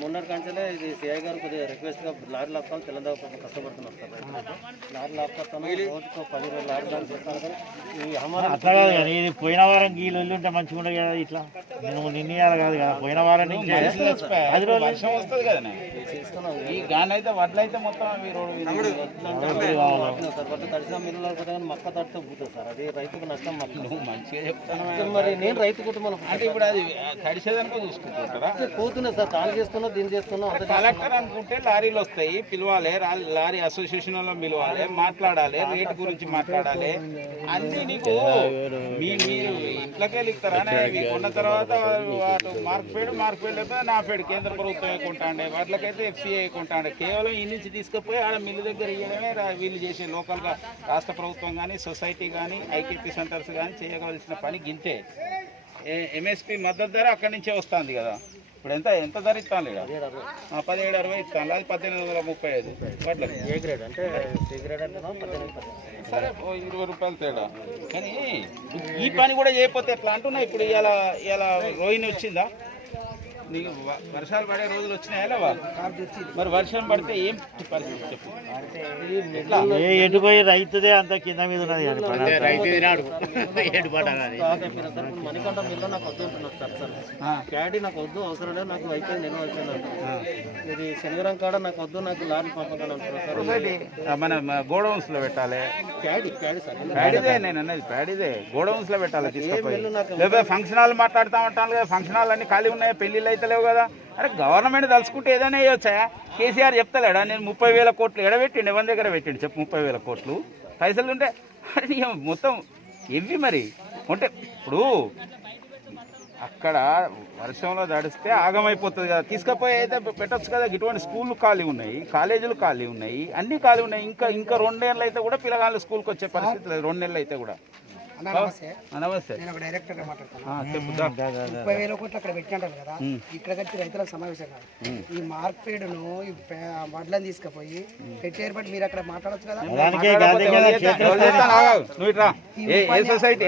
మొన్నటి కంచెలే ఇది సిఐ గారు కొద్దిగా రిక్వెస్ట్గా లారీ లాక్కొని తెలంగాణ కష్టపడుతున్నాం సార్ రైతులు లారీ లాక్కొస్తాను రోజుకు 10 లారీ లారీ చేస్తాను కానీ ఈ అట్లా కాదు కానీ ఇది పోయిన వారం గీళ్ళు ఉంటే మంచిగా ఉండదు కదా ఇట్లా నేను నిన్నయాలి కాదు కదా పోయిన వారం నుంచి 10 రోజులు వర్షం వస్తుంది కదా ఈ గాని అయితే వడ్లు అయితే మొత్తం వడ్లు తడిసిన మిల్లు లేకపోతే కానీ మొక్క తడితే పోతుంది సార్ అది రైతుకు నష్టం మాకు నువ్వు మంచిగా చెప్తాను మరి నేను రైతు కుటుంబం అంటే ఇప్పుడు అది తడిసేదనుకో చూసుకుంటుంటారా పోతున్నా సార్ కాల్ చేస్తున్నా దీన్ని చేస్తున్నా కలెక్టర్ అనుకుంటే లారీలు వస్తాయి పిలవాలి లారీ అసోసియేషన్ లో పిలవాలి మాట్లాడాలి రేటు గురించి మాట్లాడాలి అన్ని నీకు మీరు ఇంట్లోకే ఇస్తారా కొన్న తర్వాత అటు మార్క్ఫెడ్ అయితే నా ఫెడ్ కేంద్ర ప్రభుత్వం కొంటాండే వాటికైతే ఎఫ్సీఐ కొంటాండే కేవలం ఈ నుంచి తీసుకుపోయి ఆడ మిల్లు దగ్గర ఇవ్వడమే వీళ్ళు చేసే లోకల్గా రాష్ట్ర ప్రభుత్వం కానీ సొసైటీ కానీ ఐకేపీ సెంటర్స్ కానీ చేయవలసిన పని గింతే ఎంఎస్పి మద్దతు ధర అక్కడి నుంచే వస్తుంది కదా ఇప్పుడు ఎంత ధర ఇస్తాను ఇక్కడ 1760 ఇస్తాను అది 1835 వాటికి ఏ గ్రేడ్ అంటే సి గ్రేడ్ అంటే 18 సరే 20 రూపాయలు తేడా కానీ ఈ పని కూడా చేయకపోతే ఎట్లా అంటున్నా ఇప్పుడు ఇలా రోహిణి వచ్చిందా నీకు వర్షాలు పడే రోజులు వచ్చినాయా లేవా మరి వర్షం పడితే ఏం పరిస్థితి చెప్పు ఎటు పోయి రైతుదే అంత కింద మీద ఉన్నది మణికంఠ మిల్లు నాకు వద్దు ఉంటున్నారు సార్ క్యాడీ నాకు వద్దు అవసరం లేదు నాకు అయిపోయింది నేను అయిపోయింది అంటున్నారు ఇది శనివారం కాడ నాకు వద్దు నాకు లారీ పంపకాలు అంటున్నారు సార్ మన గోడౌన్స్ లో పెట్టాలి క్యాడీ సార్ ప్యాడీదే నేను అన్నది ప్యాడీదే గోడౌన్స్ లో పెట్టాలి లేకపోతే ఫంక్షన్ హాల్ మాట్లాడుతూ ఉంటాను కదా ఫంక్షన్ హాల్ అన్ని ఖాళీ ఉన్నాయి పెళ్లిళ్ళు అయితే లేవు కదా అరే గవర్నమెంట్ తలుచుకుంటే ఏదైనా వేయొచ్చా కేసీఆర్ చెప్తలేడా నేను 30,000 కోట్లు ఎడబెట్టిండు ఎవరి దగ్గర పెట్టిండు చెప్పు 30,000 కోట్లు పైసలు ఉంటే అరే మొత్తం ఇవి మరి అంటే ఇప్పుడు అక్కడ వర్షంలో తడిస్తే ఆగమైపోతుంది కదా తీసుకుపోయి అయితే పెట్టచ్చు కదా ఇటువంటి స్కూళ్ళు ఖాళీ ఉన్నాయి కాలేజీలు ఖాళీ ఉన్నాయి అన్నీ ఖాళీ ఉన్నాయి ఇంకా 2 నెలలు అయితే కూడా పిల్లగాళ్ళు స్కూల్కి వచ్చే పరిస్థితి లేదు 2 నెలలు అయితే కూడా నమస్తే నేను ఒక డైరెక్టర్ గా మాట్లాడతాను. చెప్పు 30,000 కోట్లు అక్కడ పెట్టినట్టు కదా ఇక్కడ వచ్చి రైతుల సమావేశం కాదు ఈ మార్కెట్ ను వడ్లను తీసుకుపోయి పెట్టి ఏర్పాటు మీరు అక్కడ మాట్లాడచ్చు కదా నువ్వు ఇట్రా ఏ సొసైటీ